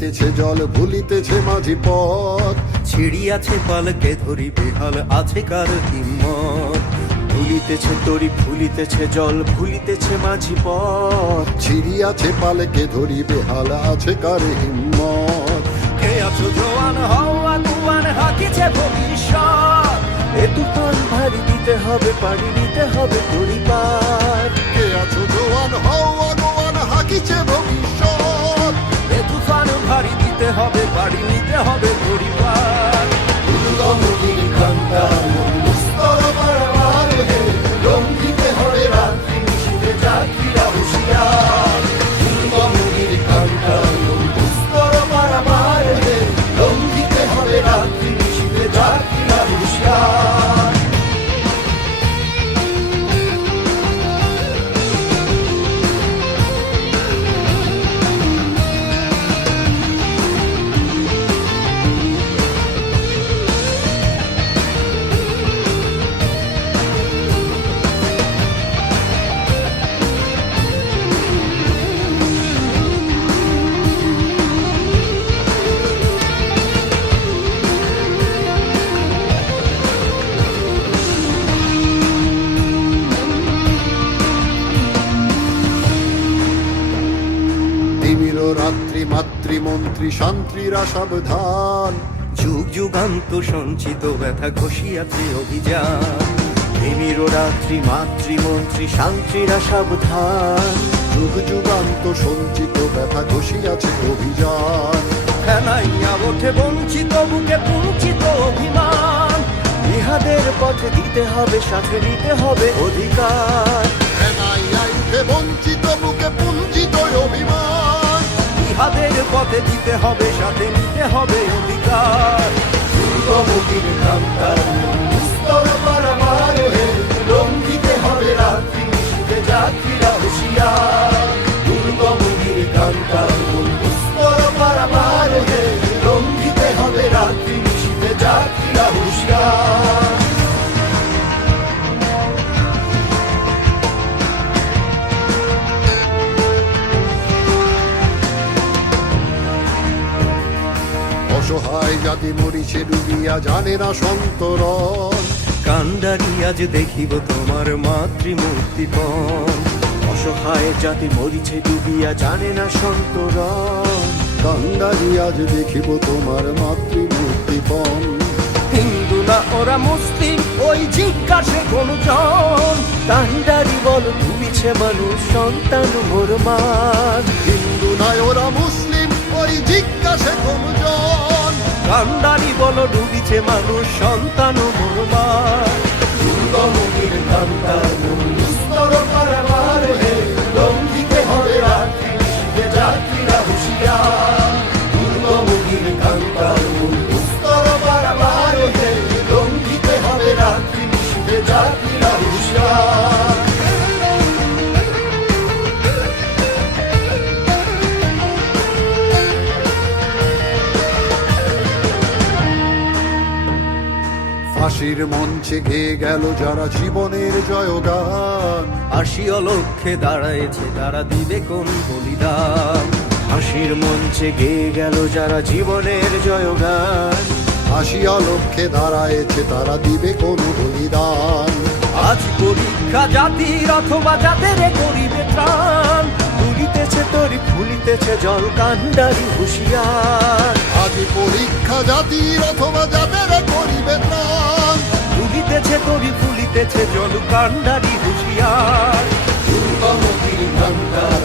ফুলিতেছে জল ভুলিতেছে মাঝি পথ। ছিড়িয়াছে পালকে ধরি বেহাল আছে কার হিম্মত। ভুলিতেছে তরি ফুলিতেছে জল ভুলিতেছে মাঝি পথ। ছিড়িয়াছে পালকে ধরি বেহাল আছে কার হিম্মত। কে আছো জোয়ান হও আগুয়ান হাকিছে ভবিষ্যৎ। এ তুফান ভারী দিতে হবে পাড়ি দিতে হবে তরি পার। কে আছো জোয়ান হও আগুয়ান হাকিছে ভবিষ্যৎ। এ তুফান ভারী দিতে হবে পাড়ি নিতে হবে তরি পার। দুর্গমগিরি কান্তার দুস্তর পারাবার হে, লঙ্ঘিতে হবে রাত্রি নিশীথে যাত্রীরা হুঁশিয়ার। দুর্গমগিরি কান্তার দুস্তর পারাবার হে, লঙ্ঘিতে হবে রাত্রি নিশীথে যাত্রীরা হুঁশিয়ার। তিমির রাত্রি মাতৃমন্ত্রী শান্তিরা সাবধান। যুগ যুগান্ত সঞ্চিত ব্যথা ঘষিয়াছে অভিযান। তিমির রাত্রি মাতৃমন্ত্রী শান্তিরা সাবধান। যুগ যুগান্ত সঞ্চিত ব্যথা ঘষিয়াছে অভিযান। ফেনাইয়া ওঠে বঞ্চিত বুকে পুঞ্চিত অভিমান। ইহাদের পথে দিতে হবে সাথে নিতে হবে অধিকার। হেনাইয়া উঠে বঞ্চিত বুকে পুঞ্জিত অভিমান। ইহাদের পথে দিতে হবে সাথে নিতে হবে অধিকার। দুর্গমগির কান্তার দুস্তর পারাবার হে, লঙ্ঘিতে হবে রাত্রি নিশীথে যাত্রীরা হুঁশিয়ার। দুর্গমগির কান্তার দুস্তর পারাবার হে, লঙ্ঘিতে হবে রাত্রি নিশীথে যাত্রীরা হুঁশিয়ার। অসহায় জাতি মরিছে ডুবিয়া জানে না সন্তরণ। কান্ডারি আজ দেখিব তোমার মাতৃমূর্তিপণ। অসহায় জাতি মরিছে ডুবিয়া জানে না সন্তরণ। কান্দারি আজ দেখিব তোমার মাতৃমূর্তিপণ। হিন্দু না ওরা মুসলিম ওই জিজ্ঞাসে কোন জন। কান্ডারি বল ডুবিছে মানুষ সন্তান মোর মান। হিন্দু নয় ওরা মুসলিম ওই জিজ্ঞাসে কোন জন। কান্ডারি বল ডুবিছে মানুষ সন্তান মোর মান। দুর্গমগির কান্তার দুস্তর পারাবার হে, লঙ্ঘিতে হবে রাত্রি নিশীথে যাত্রীরা হুঁশিয়ার। দুর্গমগির কান্তার দুস্তর পারাবার হে, লঙ্ঘিতে হবে রাত্রি নিশীথে যাত্রীরা হুঁশিয়ার। ফাঁসির মঞ্চে গেয়ে গেল যারা জীবনের জয়গান। আসিও লক্ষ্যে দাঁড়ায়েছে তারা দিবে কোন বলিদান। হাসির মঞ্চে গেয়ে গেল যারা জীবনের জয়গান। আসিয়া লক্ষ্যে দাঁড়ায়েছে তারা দিবে কোন বলিদান। আজ পরীক্ষা জাতির অথবা যাদের করিবে ত্রাণ। তুলিতেছে তরি ফুলিতেছে জল কান্ডারি হুঁশিয়ার। আজ পরীক্ষা জাতির অথবা যাদের করিবে ত্রাণ। তুলিতেছে তরি ফুলিতেছে জল কান্ডারি হুঁশিয়ার। দুর্গমগির কান্তার